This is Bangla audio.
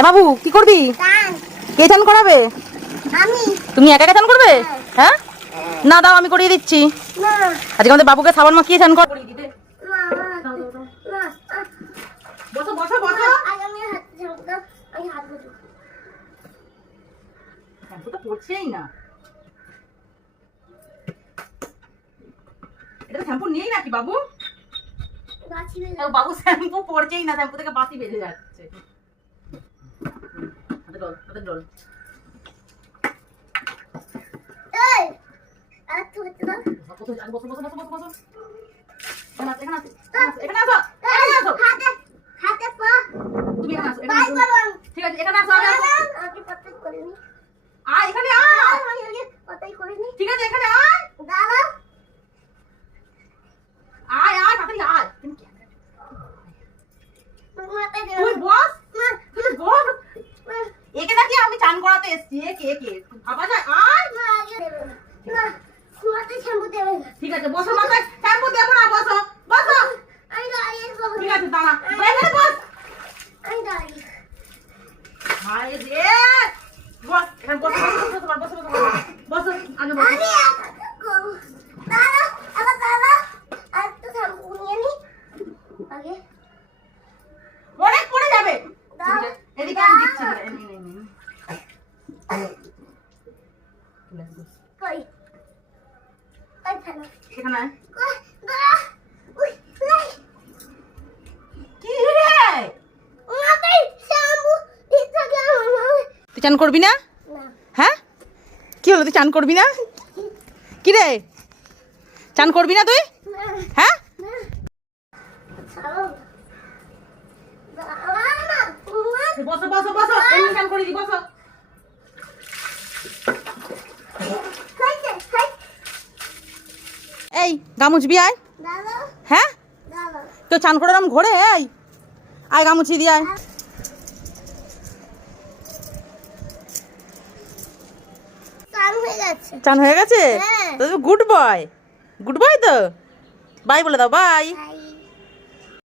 এ বাবু কি করবি? কে চান করাবে? তুমি একা একা চান করবে? হ্যাঁ। না দাও আমি করিয়ে দিচ্ছি। আজকে আমাদের বাবুকে সাবান মাখিয়ে চান কর। না না বসো বসো বসো। আগে আমি হাত ঝাড়ু দাও আমি হাত মুছবো শ্যাম্পু তো পড়ছেই না। এটা শ্যাম্পু নেই নাকি বাবু। বাবু শ্যাম্পু পড়ছেই না শ্যাম্পু থেকে বাতি বেঁধে যাচ্ছে। হাতে ডল হাতে আর তো হচ্ছে না বসো বসো বসো বসো বসো বসো এখানে আসো, এখানে আসো, এখানে আসো এখানে আসো হাতে হাতে পা তুমি এখানে আসো এখানে বাই আসো করুন ঠিক আছে এখানে আসো আয় এখানে আয় ঠিক আছে এখানে আয় দাঁড়াও আয় আয় তাড়াতাড়ি আয় তুমি ক্যামেরা মাথায় তুই দেবেন বস না তুই বস একে নাকি আমি চান করাতে এসছি। কে কে? ভাবা যায়। না ঠিক আছে, বসো মাথায় শ্যাম্পু দেবো না, বসো বসো। ঠিক আছে, দাঁড়া। এখানে বস। হায় রে। বস বসো বসো বসো বসো আগে বসো। আর অনেক পড়ে যাবে। এদিকে আমি দিচ্ছি তুই চান করবি না? হ্যাঁ? কি হলো তুই চান করবি না? কি রে? চান করবি না তুই? হ্যাঁ? বসো বসো বসো। চান করে দি বসো। গামুছবি আয় হ্যাঁ? তো চান করে এরম ঘোরে আয় আয় গামুছি দিয়ে আয়। চান হয়ে গেছে। হয়ে গুড বয়। গুড বয় তো? বাই বলে দাও বাই।